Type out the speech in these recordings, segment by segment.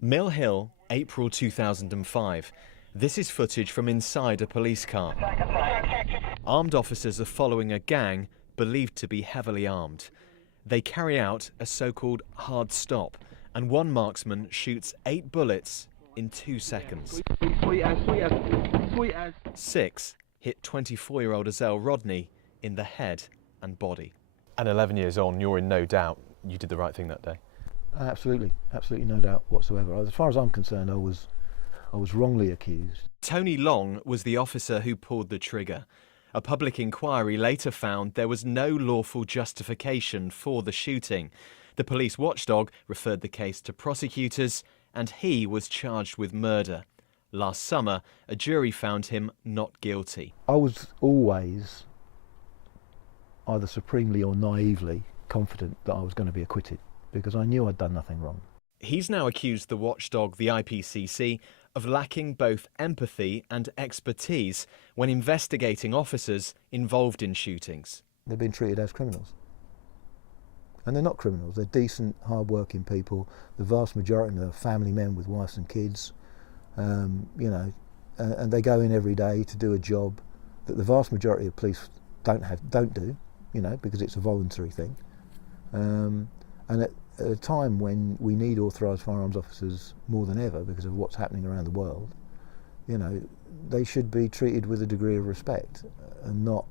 Mill Hill, April 2005. This is footage from inside a police car. Armed officers are following a gang believed to be heavily armed. They carry out a so-called hard stop, and one marksman shoots 8 bullets in 2 seconds. 6 hit 24-year-old Azelle Rodney in the head and body. And 11 years on, you're in no doubt you did the right thing that day. Absolutely, absolutely no doubt whatsoever. As far as I'm concerned, I was wrongly accused. Tony Long was the officer who pulled the trigger. A public inquiry later found there was no lawful justification for the shooting. The police watchdog referred the case to prosecutors, and he was charged with murder. Last summer, a jury found him not guilty. I was always either supremely or naively confident that I was going to be acquitted, because I knew I'd done nothing wrong. He's now accused the watchdog, the IPCC, of lacking both empathy and expertise when investigating officers involved in shootings. They've been treated as criminals. And they're not criminals, they're decent, hard-working people. The vast majority of them are family men with wives and kids, and they go in every day to do a job that the vast majority of police don't do, because it's a voluntary thing. And at a time when we need authorised firearms officers more than ever because of what's happening around the world, they should be treated with a degree of respect and not,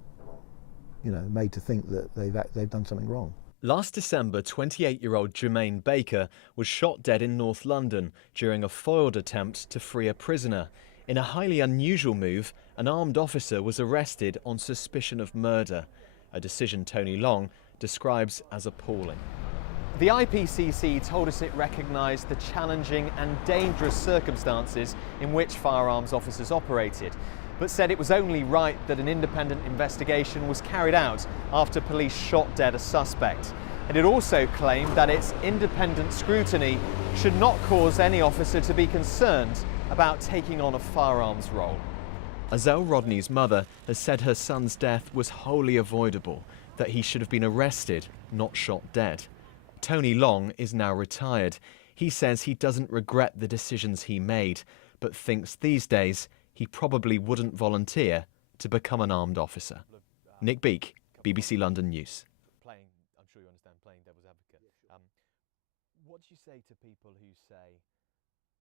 made to think that they've done something wrong. Last December, 28-year-old Jermaine Baker was shot dead in North London during a foiled attempt to free a prisoner. In a highly unusual move, an armed officer was arrested on suspicion of murder, a decision Tony Long describes as appalling. The IPCC told us it recognised the challenging and dangerous circumstances in which firearms officers operated, but said it was only right that an independent investigation was carried out after police shot dead a suspect. And it also claimed that its independent scrutiny should not cause any officer to be concerned about taking on a firearms role. Azelle Rodney's mother has said her son's death was wholly avoidable, that he should have been arrested, not shot dead. Tony Long is now retired. He says he doesn't regret the decisions he made, but thinks these days he probably wouldn't volunteer to become an armed officer. Nick Beake, BBC London News. I'm sure you understand playing devil's advocate. What do you say to people who say